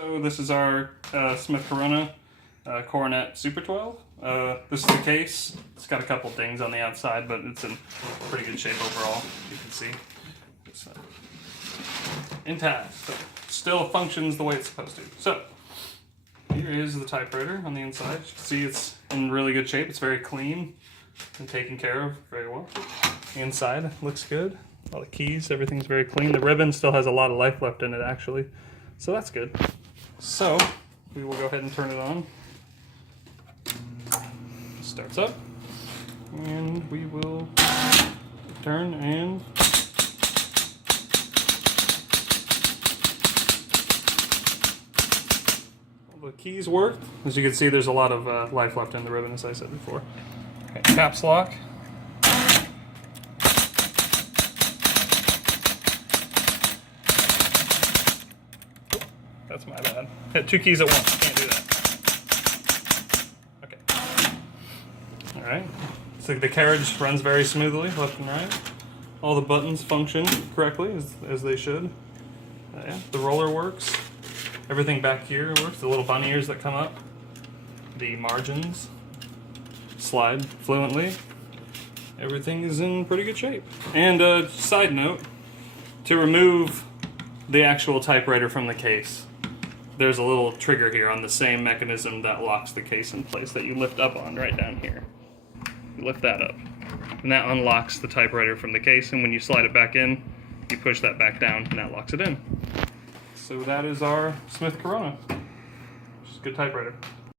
So this is our Smith Corona Cornet Super 12. This is the case. It's got a couple dings on the outside, but it's in pretty good shape overall. You can see it's intact. So still functions the way it's supposed to. So here is the typewriter on the inside. You can see it's in really good shape. It's very clean and taken care of very well. The inside looks good. All the keys, everything's very clean. The ribbon still has a lot of life left in it actually, so that's good. So we will go ahead and turn it on. It starts up, and we will turn and the keys work. As you can see, there's a lot of life left in the ribbon, as I said before. Okay, caps lock. That's my bad. Hit two keys at once. Can't do that. Okay. All right. So the carriage runs very smoothly, left and right. All the buttons function correctly as they should. Yeah, the roller works. Everything back here works. The little bunny ears that come up. The margins slide fluently. Everything is in pretty good shape. And side note, to remove the actual typewriter from the case, there's a little trigger here on the same mechanism that locks the case in place that you lift up on right down here. You lift that up, and that unlocks the typewriter from the case, and when you slide it back in, you push that back down, and that locks it in. So that is our Smith Corona, which is a good typewriter.